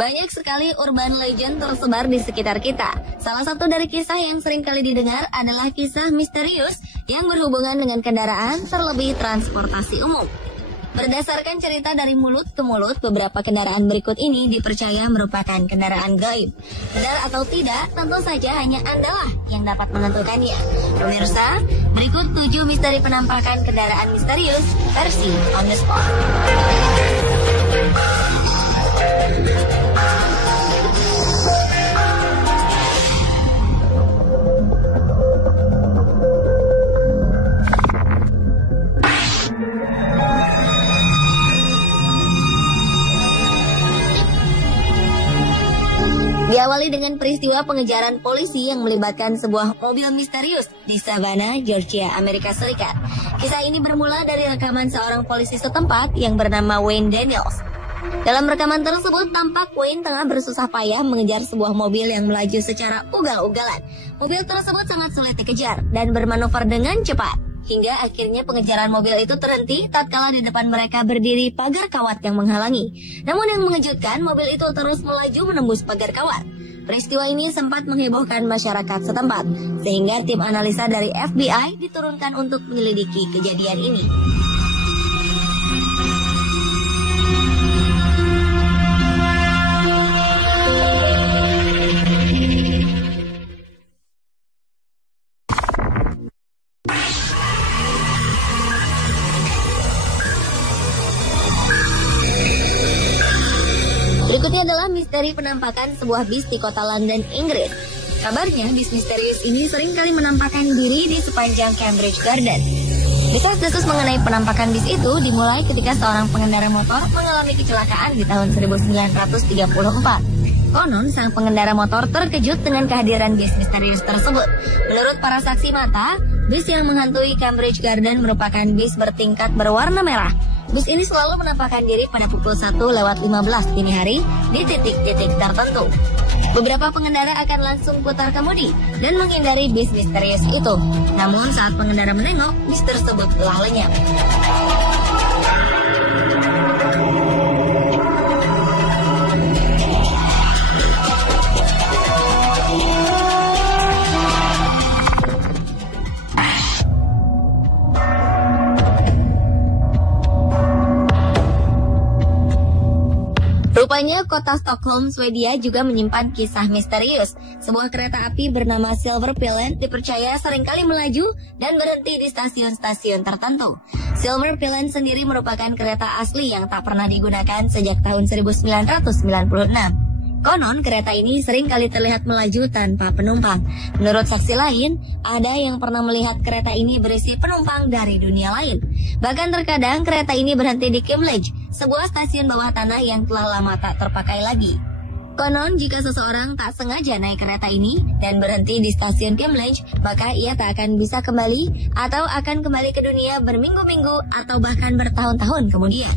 Banyak sekali urban legend tersebar di sekitar kita. Salah satu dari kisah yang sering kali didengar adalah kisah misterius yang berhubungan dengan kendaraan, terlebih transportasi umum. Berdasarkan cerita dari mulut ke mulut, beberapa kendaraan berikut ini dipercaya merupakan kendaraan gaib. Benar atau tidak, tentu saja hanya Andalah yang dapat menentukannya. Pemirsa, berikut 7 misteri penampakan kendaraan misterius versi On The Spot. Diawali dengan peristiwa pengejaran polisi yang melibatkan sebuah mobil misterius di Savannah, Georgia, Amerika Serikat. Kisah ini bermula dari rekaman seorang polisi setempat yang bernama Wayne Daniels. Dalam rekaman tersebut, tampak Wayne tengah bersusah payah mengejar sebuah mobil yang melaju secara ugal-ugalan. Mobil tersebut sangat sulit dikejar dan bermanuver dengan cepat. Hingga akhirnya pengejaran mobil itu terhenti tatkala di depan mereka berdiri pagar kawat yang menghalangi. Namun yang mengejutkan, mobil itu terus melaju menembus pagar kawat. Peristiwa ini sempat menghebohkan masyarakat setempat, sehingga tim analisa dari FBI diturunkan untuk menyelidiki kejadian ini. Berikutnya adalah misteri penampakan sebuah bis di kota London, Inggris. Kabarnya, bis misterius ini sering kali menampakkan diri di sepanjang Cambridge Garden. Desas-desus mengenai penampakan bis itu dimulai ketika seorang pengendara motor mengalami kecelakaan di tahun 1934. Konon, sang pengendara motor terkejut dengan kehadiran bis misterius tersebut. Menurut para saksi mata, bis yang menghantui Cambridge Garden merupakan bis bertingkat berwarna merah. Bus ini selalu menampakkan diri pada pukul 1:15 dini hari di titik-titik tertentu. Beberapa pengendara akan langsung putar kemudi dan menghindari bis misterius itu. Namun saat pengendara menengok, bis tersebut telah lenyap. Rupanya kota Stockholm, Swedia juga menyimpan kisah misterius. Sebuah kereta api bernama Silver Pillen dipercaya seringkali melaju dan berhenti di stasiun-stasiun tertentu. Silver Pillen sendiri merupakan kereta asli yang tak pernah digunakan sejak tahun 1996. Konon, kereta ini sering kali terlihat melaju tanpa penumpang. Menurut saksi lain, ada yang pernah melihat kereta ini berisi penumpang dari dunia lain. Bahkan terkadang kereta ini berhenti di Cambridge, sebuah stasiun bawah tanah yang telah lama tak terpakai lagi. Konon, jika seseorang tak sengaja naik kereta ini dan berhenti di stasiun Cambridge, maka ia tak akan bisa kembali atau akan kembali ke dunia berminggu-minggu atau bahkan bertahun-tahun kemudian.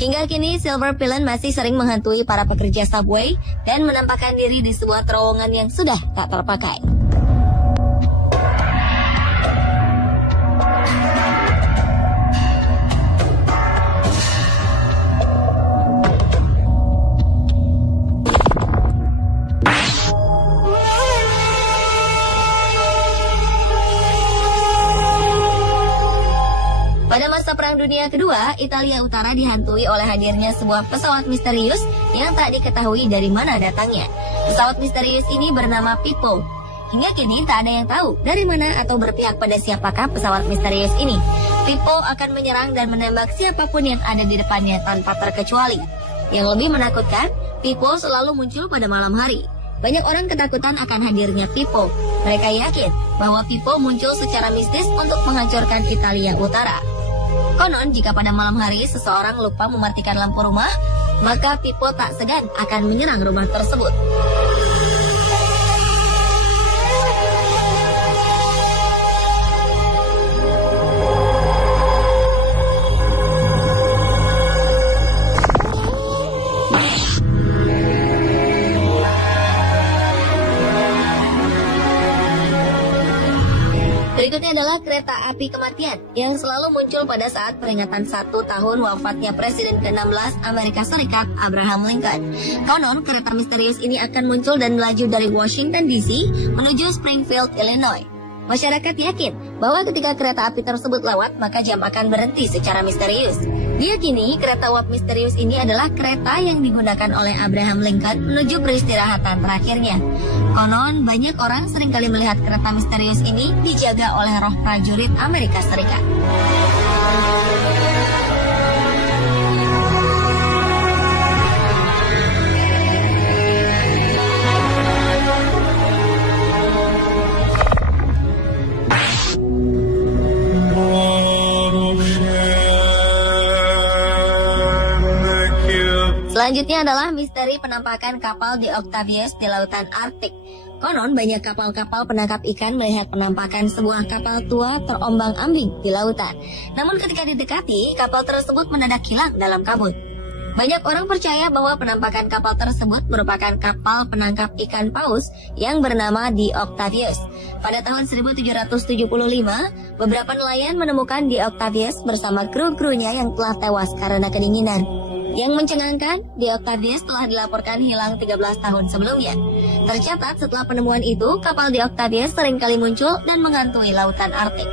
Hingga kini, Silver Pillen masih sering menghantui para pekerja subway dan menampakkan diri di sebuah terowongan yang sudah tak terpakai. Pada masa Perang Dunia Kedua, Italia Utara dihantui oleh hadirnya sebuah pesawat misterius yang tak diketahui dari mana datangnya. Pesawat misterius ini bernama Pippo. Hingga kini tak ada yang tahu dari mana atau berpihak pada siapakah pesawat misterius ini. Pippo akan menyerang dan menembak siapapun yang ada di depannya tanpa terkecuali. Yang lebih menakutkan, Pippo selalu muncul pada malam hari. Banyak orang ketakutan akan hadirnya Pippo. Mereka yakin bahwa Pippo muncul secara mistis untuk menghancurkan Italia Utara. Konon, jika pada malam hari seseorang lupa mematikan lampu rumah, maka Pippo tak segan akan menyerang rumah tersebut. Berikutnya adalah kereta api kematian yang selalu muncul pada saat peringatan 1 tahun wafatnya Presiden ke-16 Amerika Serikat, Abraham Lincoln. Konon, kereta misterius ini akan muncul dan melaju dari Washington DC menuju Springfield, Illinois. Masyarakat yakin bahwa ketika kereta api tersebut lewat, maka jam akan berhenti secara misterius. Diyakini kereta uap misterius ini adalah kereta yang digunakan oleh Abraham Lincoln menuju peristirahatan terakhirnya. Konon, banyak orang seringkali melihat kereta misterius ini dijaga oleh roh prajurit Amerika Serikat. Selanjutnya adalah misteri penampakan kapal di Octavius di lautan Arktik. Konon banyak kapal-kapal penangkap ikan melihat penampakan sebuah kapal tua terombang-ambing di lautan. Namun ketika didekati, kapal tersebut mendadak hilang dalam kabut. Banyak orang percaya bahwa penampakan kapal tersebut merupakan kapal penangkap ikan paus yang bernama di Octavius. Pada tahun 1775, beberapa nelayan menemukan di Octavius bersama kru-krunya yang telah tewas karena kedinginan. Yang mencengangkan, di Octavius telah dilaporkan hilang 13 tahun sebelumnya. Tercatat setelah penemuan itu, kapal di Octavius seringkali muncul dan menghantui lautan Arktik.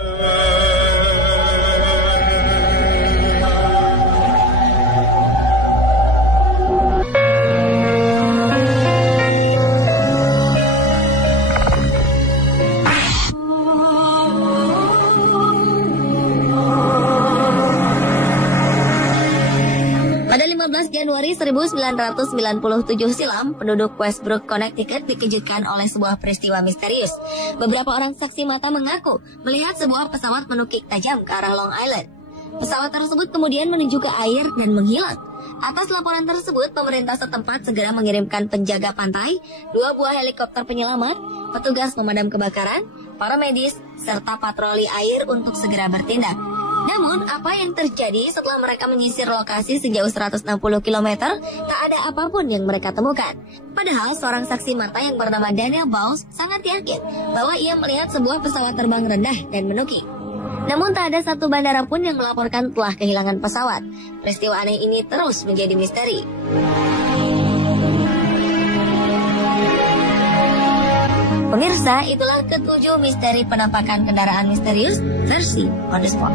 Pada 15 Januari 1997 silam, penduduk Westbrook, Connecticut dikejutkan oleh sebuah peristiwa misterius. Beberapa orang saksi mata mengaku melihat sebuah pesawat menukik tajam ke arah Long Island. Pesawat tersebut kemudian menuju ke air dan menghilang. Atas laporan tersebut, pemerintah setempat segera mengirimkan penjaga pantai, 2 buah helikopter penyelamat, petugas pemadam kebakaran, para medis, serta patroli air untuk segera bertindak. Namun, apa yang terjadi setelah mereka menyisir lokasi sejauh 160 km, tak ada apapun yang mereka temukan. Padahal, seorang saksi mata yang bernama Daniel Bowles sangat yakin bahwa ia melihat sebuah pesawat terbang rendah dan menukik. Namun, tak ada satu bandara pun yang melaporkan telah kehilangan pesawat. Peristiwa aneh ini terus menjadi misteri. Pemirsa, itulah ke-7 misteri penampakan kendaraan misterius versi On The Spot.